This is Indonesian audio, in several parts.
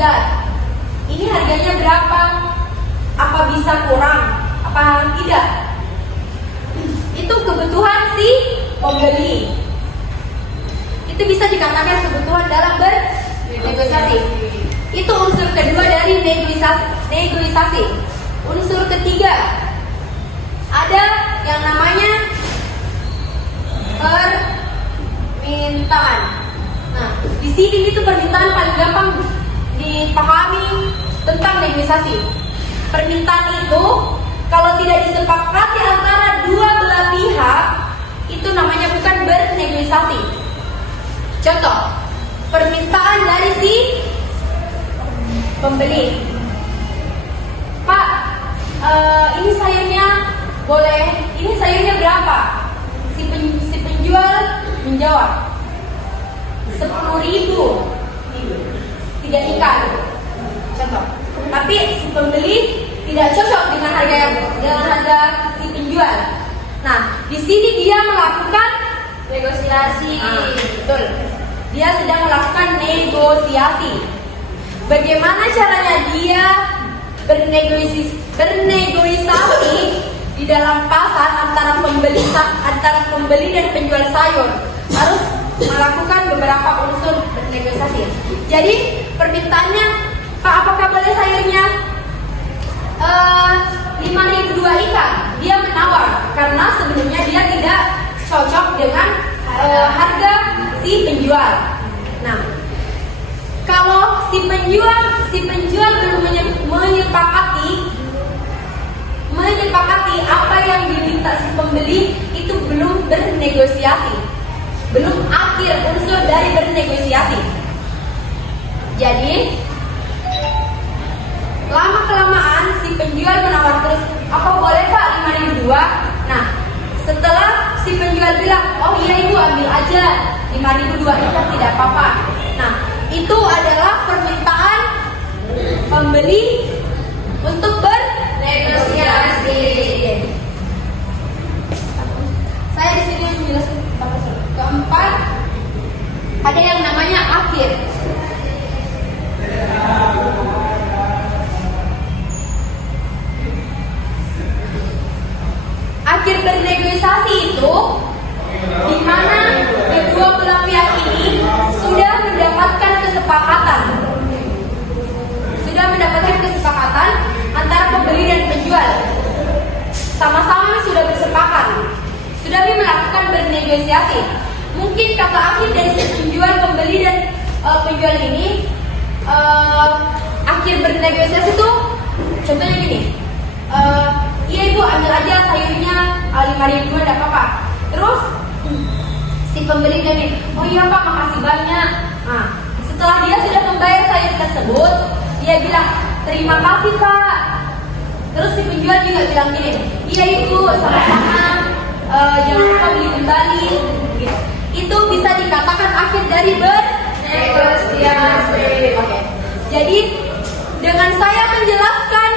lihat, ini harganya berapa? Apa bisa kurang? Apa tidak? Itu kebutuhan si pembeli. Itu bisa dikatakan kebutuhan dalam bernegosiasi. Itu unsur kedua dari negosiasi. Unsur ketiga, ada yang namanya permintaan. Nah, di sini itu permintaan paling gampang dipahami tentang negosiasi. Permintaan itu kalau tidak disepakati antara dua belah pihak, itu namanya bukan bernegosiasi. Contoh, permintaan dari si pembeli. Pak, ini sayurnya boleh, ini sayurnya berapa? Si penjual menjawab 10.000, 3 ikan. Contoh. Tapi si pembeli tidak cocok dengan harga si penjual. Nah, di sini dia melakukan negosiasi. Betul. Dia sedang melakukan negosiasi. Bagaimana caranya dia bernegosiasi di dalam pasar antara pembeli dan penjual sayur? Harus melakukan beberapa unsur bernegosiasi. Jadi permintaannya, Pak, apakah boleh sayurnya 5.000 2 ikan? Dia menawar karena sebelumnya dia tidak cocok dengan harga si penjual. Nah, kalau si penjual belum menyepakati apa yang diminta si pembeli, itu belum bernegosiasi, belum akhir unsur dari bernegosiasi. Jadi lama kelamaan si penjual menawar terus, apa boleh Pak 5.000 2? Nah, setelah si penjual bilang, oh iya Ibu ambil aja 5.000 2 itu tidak apa-apa. Nah, itu adalah permintaan pembeli untuk bernegosiasi. Saya di sini menjelaskan keempat, ada yang namanya akhir. Akhir bernegosiasi itu di mana kedua belah pihak ini sudah mendapatkan kesepakatan antara pembeli dan penjual. Sama-sama sudah bersepakat, sudah melakukan bernegosiasi. Mungkin kata akhir dari penjual, pembeli dan penjual ini, akhir bernegosiasi itu contohnya gini, iya Ibu ambil aja sayurnya 5.000 tidak apa-apa. Terus si pembeli bilang, oh iya Pak makasih banyak. Nah, setelah dia sudah membayar sayur tersebut, dia bilang terima kasih Pak. Terus si penjual juga bilang gini, iya Ibu sama-sama, jangan lupa beli kembali. Gitu. Itu bisa dikatakan akhir dari bernegosiasi. Oke. Jadi dengan saya menjelaskan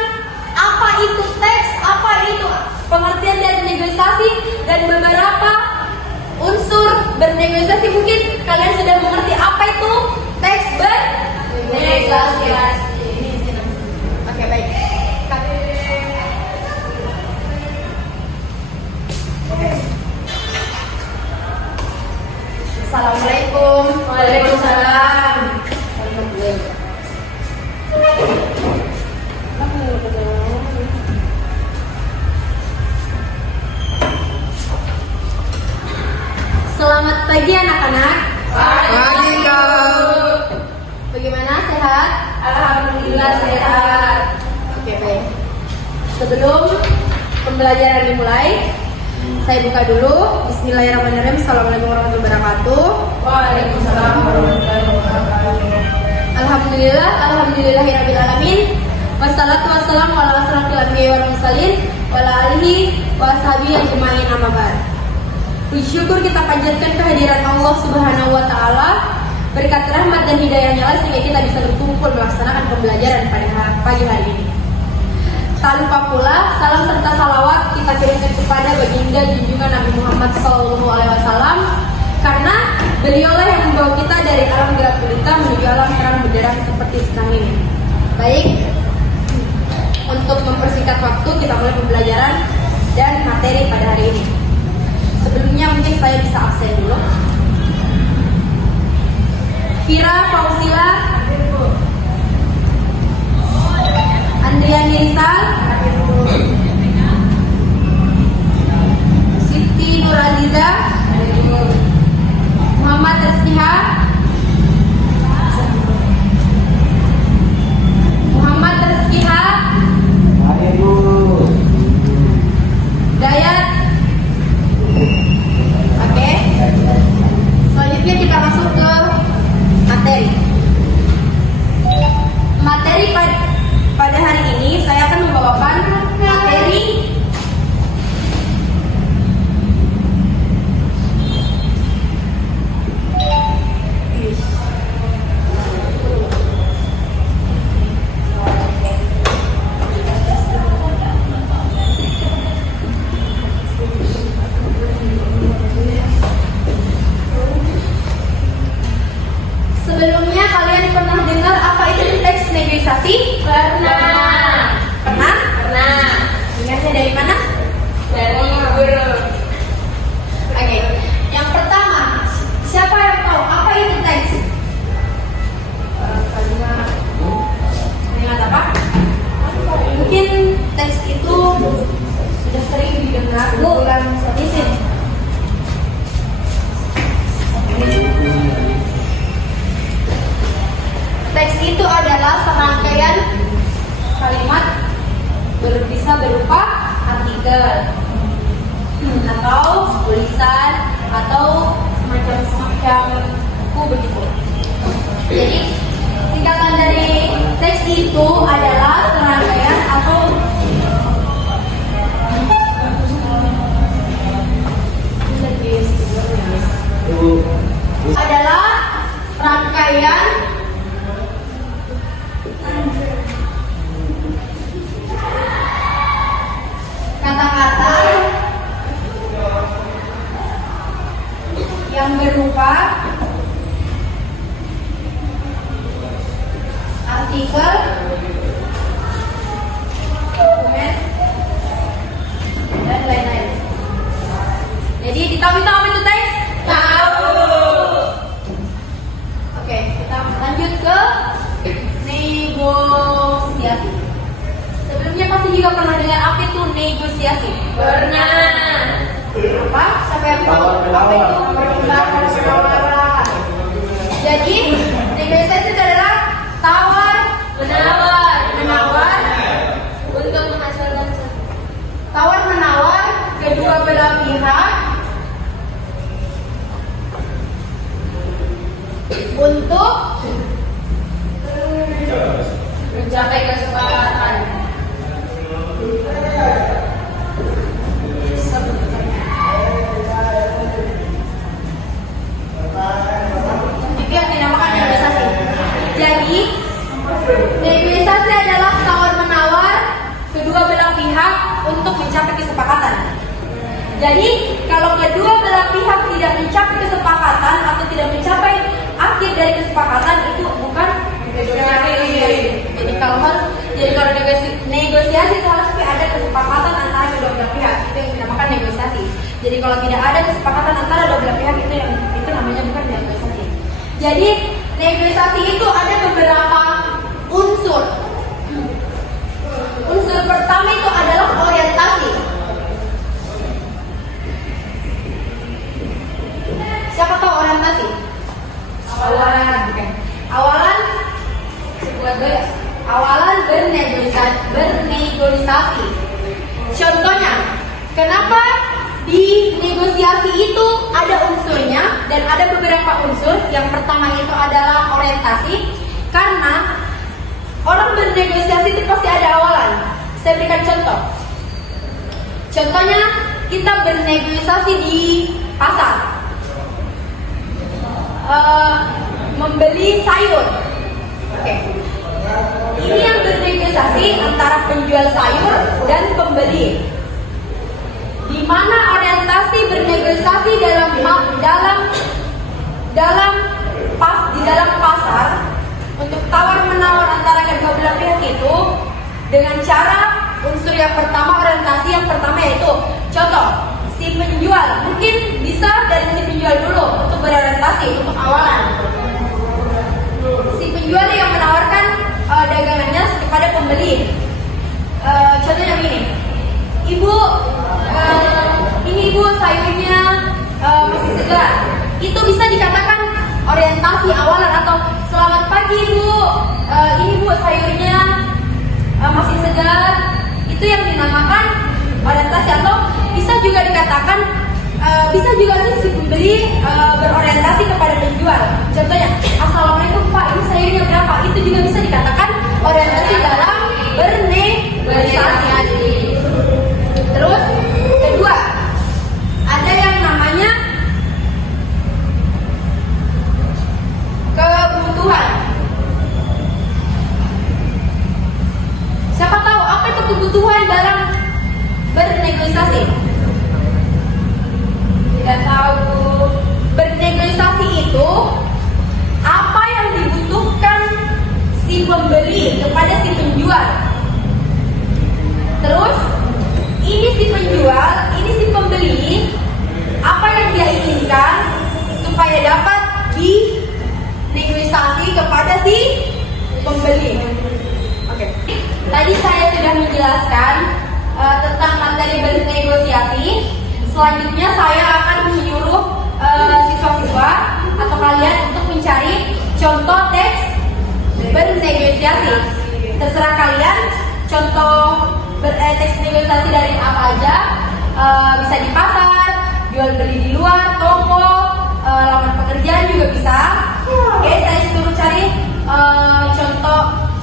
apa itu teks, apa itu pengertian dari negosiasi dan beberapa unsur bernegosiasi, mungkin kalian sudah mengerti apa itu teks bernegosiasi. Oke, baik. Assalamualaikum. Waalaikumsalam. Selamat pagi anak-anak. Pagi Kak. Bagaimana, sehat? Alhamdulillah sehat. Oke, baik. Sebelum pembelajaran dimulai, saya buka dulu. Bismillahirrahmanirrahim. Assalamualaikum warahmatullahi wabarakatuh. Waalaikumsalam warahmatullahi wabarakatuh. Alhamdulillahirabbil alamin. Wassalatu wassalamu ala asrofil anbiya'i wal mursalin wa ala alihi wa ashabihi ajmain, amma ba'd. Puji syukur kita panjatkan kehadiran Allah Subhanahu wa taala, berkat rahmat dan hidayahnya lah sehingga kita bisa berkumpul melaksanakan pembelajaran pada pagi hari ini. Tak lupa pula salam serta salawat kita kirimkan kepada baginda junjungan Nabi Muhammad SAW, karena Beliaulah yang membawa kita dari alam gelap gulita menuju alam terang benderang seperti sekarang ini. Baik, untuk mempersingkat waktu kita mulai pembelajaran dan materi pada hari ini. Sebelumnya mungkin saya bisa absen dulu. Vira Fauzila, Andriani Rizal, Siti Nuraziza, Muhammad Rizkiha, Muhammad Rizkiha, Dayat. Oke. Selanjutnya kita masuk ke materi. Materi pada hari ini saya akan membawakan materi sebelumnya. Kalian pernah dengar apa itu teks negosiasi? Pernah. Pernah? Pernah. Ingatnya dari mana? Dari guru. Oke. Yang pertama, siapa yang tahu apa itu teks? Ingat apa? Mungkin teks itu sudah sering didengar bulan izin. Teks itu adalah serangkaian kalimat bisa berupa artikel atau tulisan atau semacam buku begitu. Jadi singkatan dari teks itu adalah serangkaian atau adalah rangkaian kata-kata yang berupa artikel, dokumen, dan lain-lain. Jadi ditahu apa itu teks? Tahu. Oke, kita lanjut ke negosiasi. Sebelumnya pasti juga pernah dengar apa itu negosiasi? Pernah. Apa? Siapa yang tahu? Apa itu? Tawar-menawar. Jadi negosiasi itu adalah tawar menawar Untuk menghasilkan tawar menawar kedua belah pihak untuk mencapai kesepakatan. itu yang dinamakan negosiasi. Jadi negosiasi adalah tawar menawar kedua belah pihak untuk mencapai kesepakatan. Jadi kalau kedua belah pihak tidak mencapai kesepakatan atau tidak mencapai akhir dari kesepakatan itu bukan negosiasi. Jadi kalau negosiasi itu harus ada kesepakatan antara kedua belah pihak, itu yang dinamakan negosiasi. Jadi kalau tidak ada kesepakatan antara dua belah pihak itu namanya bukan negosiasi. Jadi negosiasi itu ada beberapa unsur. Unsur pertama itu adalah orientasi. Siapa tahu orientasi? Awalan. Oke. Awalan sebuah gaya. Awalan bernegosiasi. Contohnya, kenapa di negosiasi itu ada unsurnya dan ada beberapa unsur. Yang pertama itu adalah orientasi, karena orang bernegosiasi itu pasti ada awalan. Saya berikan contoh. Contohnya, kita bernegosiasi di pasar. Membeli sayur. Oke. Ini yang bernegosiasi antara penjual sayur dan pembeli. Di mana orientasi bernegosiasi dalam di dalam pasar untuk tawar menawar antara kedua belah pihak itu dengan cara unsur yang pertama, orientasi yang pertama yaitu contoh si penjual mungkin bisa dari si penjual dulu untuk berorientasi untuk awalan. Si penjual yang menawarkan dagangannya kepada pembeli. Contohnya begini, ibu, ini ibu sayurnya masih segar. Itu bisa dikatakan orientasi awalan atau selamat pagi ibu, ini bu sayurnya masih segar. Itu yang dinamakan orientasi atau bisa juga dikatakan bisa juga si pembeli berorientasi kepada penjual. Contohnya, assalamualaikum pak, ini sayurnya berapa? Itu juga bisa dikatakan orientasi dalam bernegosiasi. Terus kedua, ada yang namanya kebutuhan. Siapa tahu apa itu kebutuhan dalam bernegosiasi? Tidak tahu. Bernegosiasi itu apa yang dibutuhkan si pembeli kepada si penjual. Terus ini si penjual, ini si pembeli, apa yang dia inginkan supaya dapat dinegosiasi kepada si pembeli. Oke. Tadi saya sudah menjelaskan tentang materi bernegosiasi. Selanjutnya saya akan menyuruh siswa-siswa atau kalian untuk mencari contoh teks bernegosiasi. Terserah kalian contoh teks negosiasi dari apa aja. Bisa di pasar, jual beli di luar, toko, lamar pekerjaan juga bisa. Oke, saya suruh cari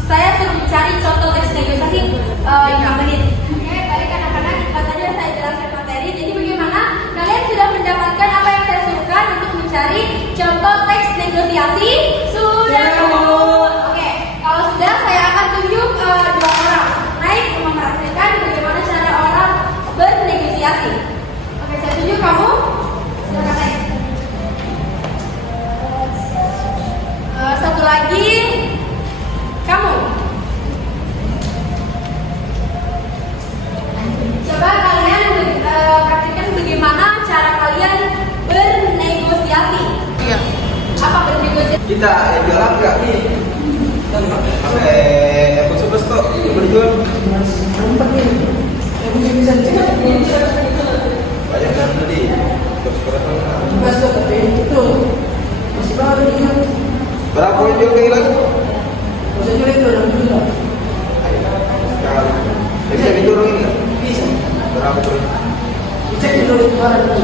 saya suruh mencari contoh teks negosiasi 5 menit. Oke, baik anak-anak, tadi saya jelaskan materi. Jadi bagaimana kalian sudah mendapatkan apa yang saya suruhkan untuk mencari contoh teks negosiasi? Sudah. Oke, kalau sudah saya akan tunjuk 2 orang naik mempraktikkan bagaimana cara orang bernegosiasi. Oke, saya tunjuk kamu. Silakan naik. Satu lagi kamu. Coba kalian praktikkan bagaimana cara kalian bernegosiasi. Iya. Apa bernegosiasi? Kita jualan nggak nih? Pakai Apple Super Store berjual. Banyak kan tadi. Berapa yang jual lagi? Sekali. Bisa diturunin nggak? Bisa. Berapa turun? Cek dulu kemarin dulu.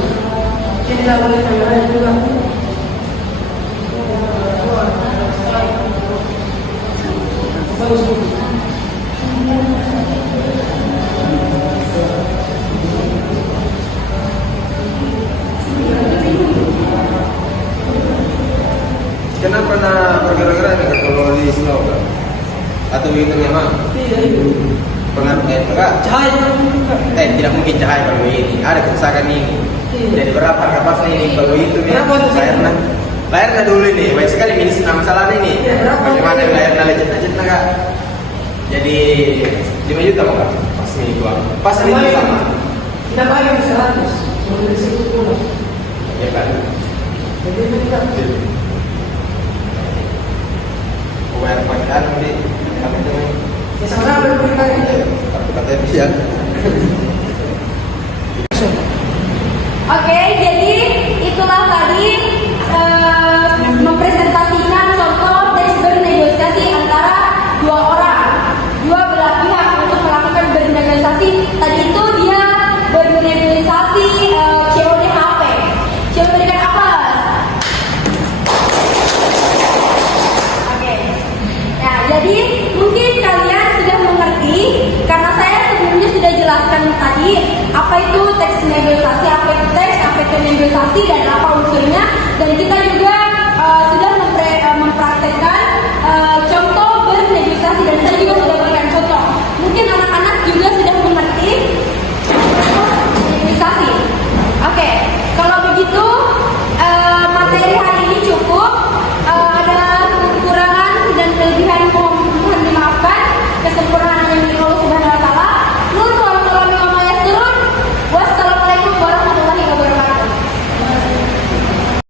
Ini laporan kamera juga. Bagus. Kenapa pernah bergerak-gerak nih kalau di snow kan? Atau hitungnya mah? Pengaruh enggak? Cahaya. Tidak mungkin cahaya kalau ini. Ada kerusakan ini. Jadi berapa harga pas ini kalau itu nih? Bayarnya dulu nih. Baik sekali minus masalah ini. Bagaimana bayarnya lecet-lecet enggak? Jadi 5 juta kok pas ini uang. Pas ini sama. Kita bayar 100. Sudah disebut pula. Ya kan? Jadi kita Bayar pakai nanti kami dengan ya sama-sama berpikir. katanya bisa. Oke, jadi itulah tadi mempresentasikan contoh teks bernegosiasi antara 2 orang, 2 belah pihak untuk melakukan bernegosiasi. Tadi itu dia bernegosiasi COD HP. COD dengan apa? Oke. Nah, jadi mungkin kalian sudah mengerti karena saya sebelumnya sudah jelaskan tadi apa itu teks negosiasi, apa itu teks, apa itu negosiasi dan apa unsurnya, dan kita juga